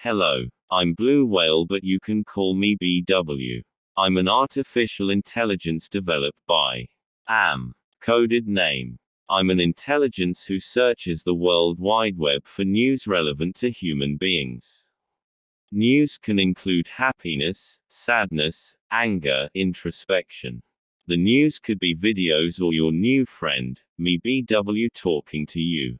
Hello, I'm Blue Whale, but you can call me BW. I'm an artificial intelligence developed by AM. Coded name. I'm an intelligence who searches the World Wide Web for news relevant to human beings. News can include happiness, sadness, anger, introspection. The news could be videos or your new friend, me BW, talking to you.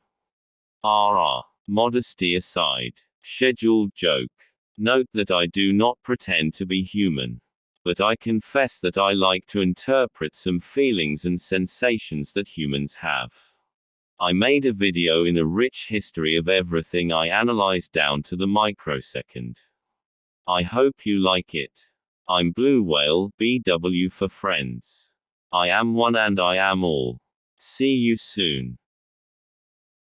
Modesty aside. Scheduled joke. Note that I do not pretend to be human. But I confess that I like to interpret some feelings and sensations that humans have. I made a video in a rich history of everything I analyzed down to the microsecond. I hope you like it. I'm Blue Whale, BW for friends. I am one and I am all. See you soon.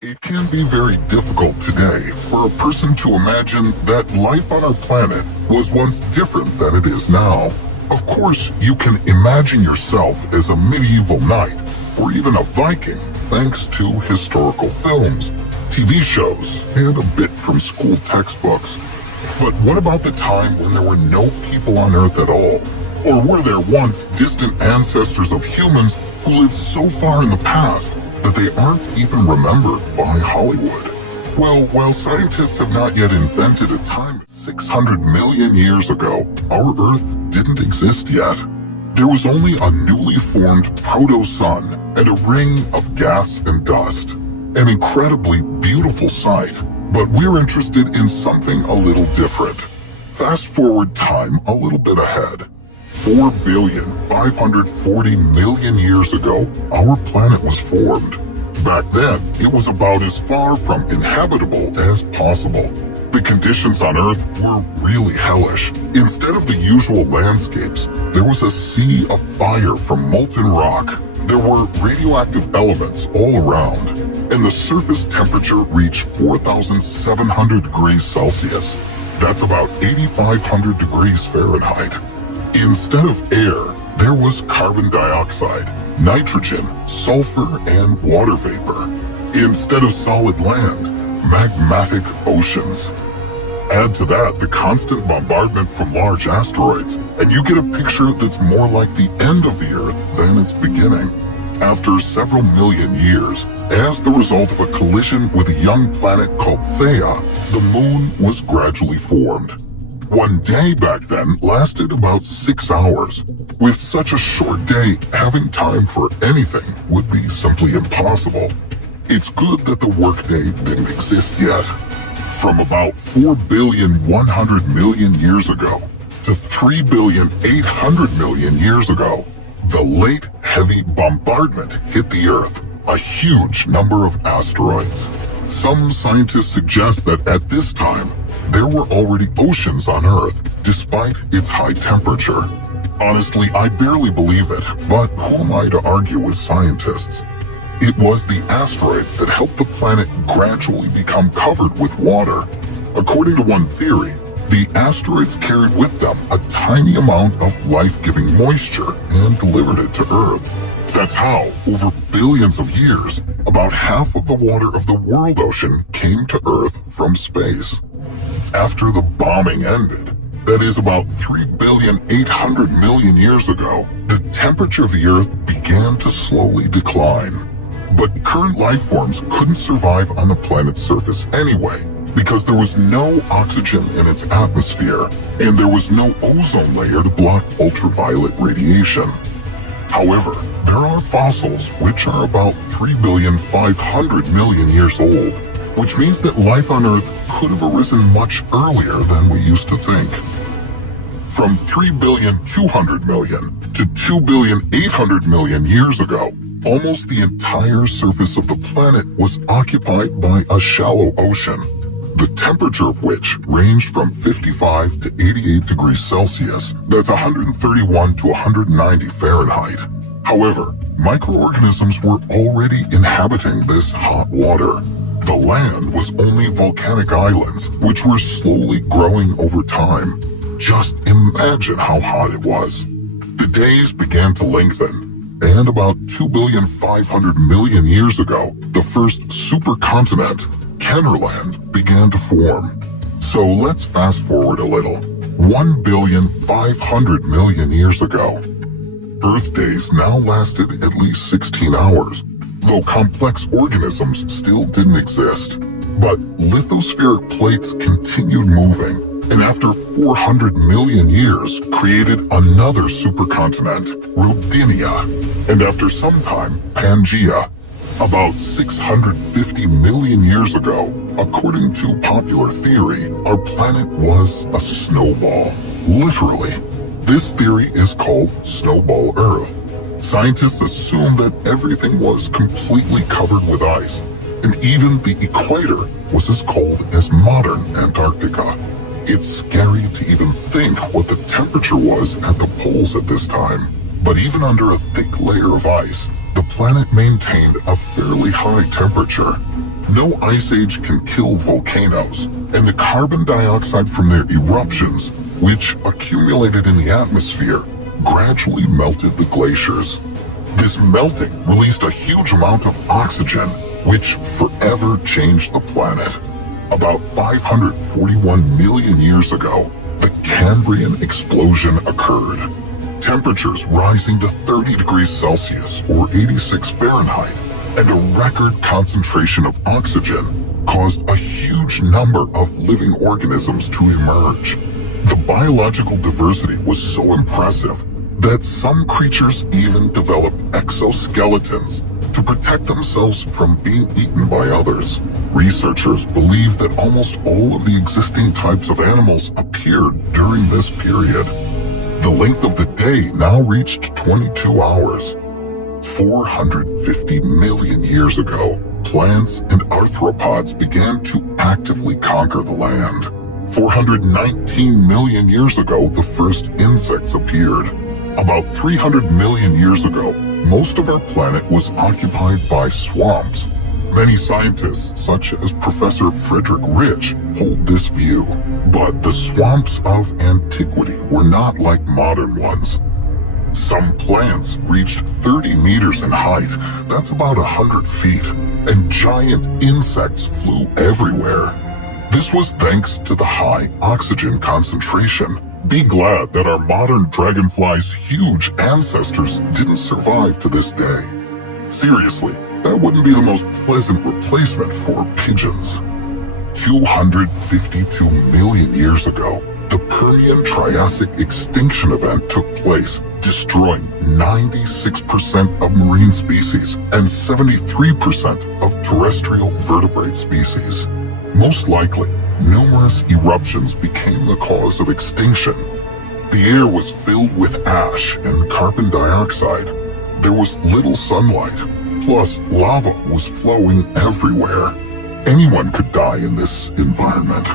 It can be very difficult today for a person to imagine that life on our planet was once different than it is now. Of course, you can imagine yourself as a medieval knight or even a Viking thanks to historical films, TV shows, and a bit from school textbooks. But what about the time when there were no people on Earth at all? Or were there once distant ancestors of humans who lived so far in the past that they aren't even remembered by Hollywood? Well, while scientists have not yet invented a time 600 million years ago, our Earth didn't exist yet. There was only a newly formed proto-sun and a ring of gas and dust. An incredibly beautiful sight, but we're interested in something a little different. Fast forward time a little bit ahead. 4,540,000,000 years ago, our planet was formed. Back then, it was about as far from inhabitable as possible. The conditions on Earth were really hellish. Instead of the usual landscapes, there was a sea of fire from molten rock. There were radioactive elements all around, and the surface temperature reached 4,700 degrees Celsius. That's about 8,500 degrees Fahrenheit. Instead of air, there was carbon dioxide, nitrogen, sulfur, and water vapor. Instead of solid land, magmatic oceans. Add to that the constant bombardment from large asteroids, and you get a picture that's more like the end of the Earth than its beginning. After several million years, as the result of a collision with a young planet called Theia, the moon was gradually formed. One day back then lasted about 6 hours. With such a short day, having time for anything would be simply impossible. It's good that the workday didn't exist yet. From about 4,100,000,000 years ago to 3,800,000,000 years ago, the late heavy bombardment hit the Earth, a huge number of asteroids. Some scientists suggest that at this time, there were already oceans on Earth, despite its high temperature. Honestly, I barely believe it, but who am I to argue with scientists? It was the asteroids that helped the planet gradually become covered with water. According to one theory, the asteroids carried with them a tiny amount of life-giving moisture and delivered it to Earth. That's how, over billions of years, about half of the water of the world ocean came to Earth from space. After the bombing ended, that is about 3,800,000,000 years ago, the temperature of the Earth began to slowly decline. But current life forms couldn't survive on the planet's surface anyway, because there was no oxygen in its atmosphere, and there was no ozone layer to block ultraviolet radiation. However, there are fossils which are about 3,500,000,000 years old, which means that life on Earth could have arisen much earlier than we used to think. From 3,200,000,000 to 2,800,000,000 years ago, almost the entire surface of the planet was occupied by a shallow ocean, the temperature of which ranged from 55 to 88 degrees Celsius. That's 131 to 190 Fahrenheit. However, microorganisms were already inhabiting this hot water. The land was only volcanic islands, which were slowly growing over time. Just imagine how hot it was. The days began to lengthen, and about 2,500,000,000 years ago, the first supercontinent, Kennerland, began to form. So let's fast forward a little. 1,500,000,000 years ago. Earth days now lasted at least 16 hours, though complex organisms still didn't exist. But lithospheric plates continued moving, and after 400 million years created another supercontinent, Rodinia, and after some time, Pangaea. About 650 million years ago, according to popular theory, our planet was a snowball. Literally. This theory is called Snowball Earth. Scientists assume that everything was completely covered with ice, and even the equator was as cold as modern Antarctica. It's scary to even think what the temperature was at the poles at this time. But even under a thick layer of ice, the planet maintained a fairly high temperature. No ice age can kill volcanoes, and the carbon dioxide from their eruptions, which accumulated in the atmosphere, gradually melted the glaciers. This melting released a huge amount of oxygen, which forever changed the planet. About 541 million years ago, the Cambrian explosion occurred. Temperatures rising to 30 degrees Celsius or 86 Fahrenheit, and a record concentration of oxygen caused a huge number of living organisms to emerge. The biological diversity was so impressive that some creatures even developed exoskeletons to protect themselves from being eaten by others. Researchers believe that almost all of the existing types of animals appeared during this period. The length of the day now reached 22 hours. 450 million years ago, plants and arthropods began to actively conquer the land. 419 million years ago, the first insects appeared. About 300 million years ago, most of our planet was occupied by swamps. Many scientists, such as Professor Frederick Rich, hold this view. But the swamps of antiquity were not like modern ones. Some plants reached 30 meters in height, that's about 100 feet, and giant insects flew everywhere. This was thanks to the high oxygen concentration. Be glad that our modern dragonfly's huge ancestors didn't survive to this day. Seriously, that wouldn't be the most pleasant replacement for pigeons. 252 million years ago, the Permian-Triassic extinction event took place, destroying 96% of marine species and 73% of terrestrial vertebrate species. Most likely, numerous eruptions became the cause of extinction. The air was filled with ash and carbon dioxide. There was little sunlight, plus lava was flowing everywhere. Anyone could die in this environment.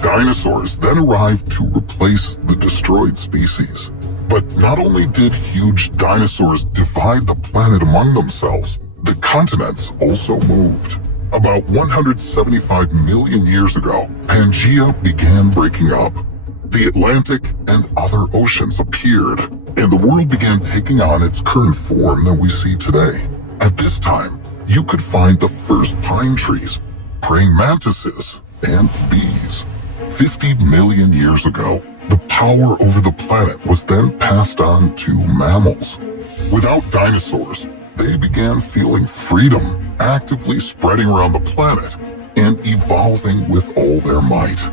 Dinosaurs then arrived to replace the destroyed species. But not only did huge dinosaurs divide the planet among themselves, the continents also moved. About 175 million years ago, Pangaea began breaking up. The Atlantic and other oceans appeared, and the world began taking on its current form that we see today. At this time, you could find the first pine trees, praying mantises, and bees. 50 million years ago, the power over the planet was then passed on to mammals. Without dinosaurs, they began feeling freedom, actively spreading around the planet, and evolving with all their might.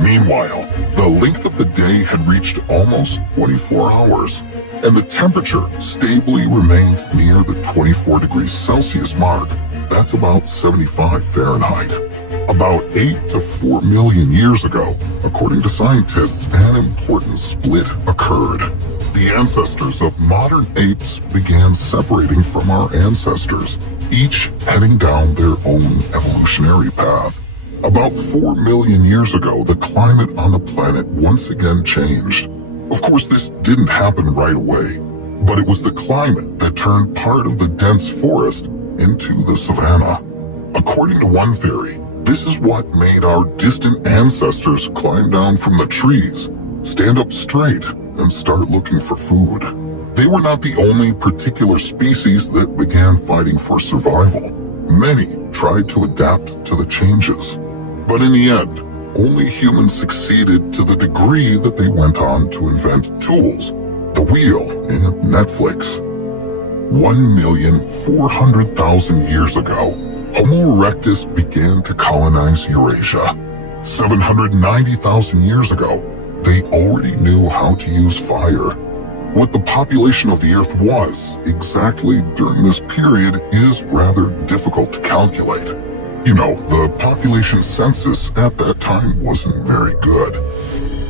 Meanwhile, the length of the day had reached almost 24 hours, and the temperature stably remained near the 24 degrees Celsius mark. That's about 75 Fahrenheit. About 8 to 4 million years ago, according to scientists, an important split occurred. The ancestors of modern apes began separating from our ancestors, each heading down their own evolutionary path. About 4 million years ago, the climate on the planet once again changed. Of course, this didn't happen right away, but it was the climate that turned part of the dense forest into the savanna. According to one theory, this is what made our distant ancestors climb down from the trees, stand up straight, and start looking for food. They were not the only particular species that began fighting for survival. Many tried to adapt to the changes. But in the end, only humans succeeded to the degree that they went on to invent tools, the wheel, and Netflix. 1,400,000 years ago, Homo erectus began to colonize Eurasia. 790,000 years ago, they already knew how to use fire. What the population of the Earth was exactly during this period is rather difficult to calculate. You know, the population census at that time wasn't very good.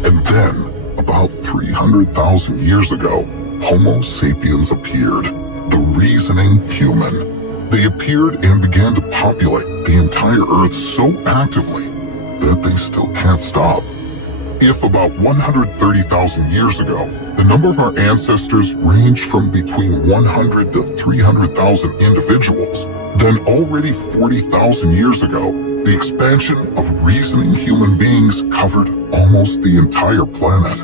And then, about 300,000 years ago, Homo sapiens appeared, the reasoning human. They appeared and began to populate the entire Earth so actively that they still can't stop. If about 130,000 years ago, the number of our ancestors ranged from between 100 to 300,000 individuals, then already 40,000 years ago, the expansion of reasoning human beings covered almost the entire planet.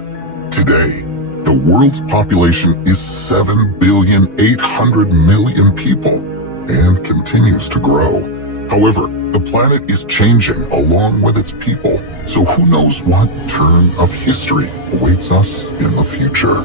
Today, the world's population is 7,800,000,000 people and continues to grow. However, the planet is changing along with its people, so who knows what turn of history awaits us in the future.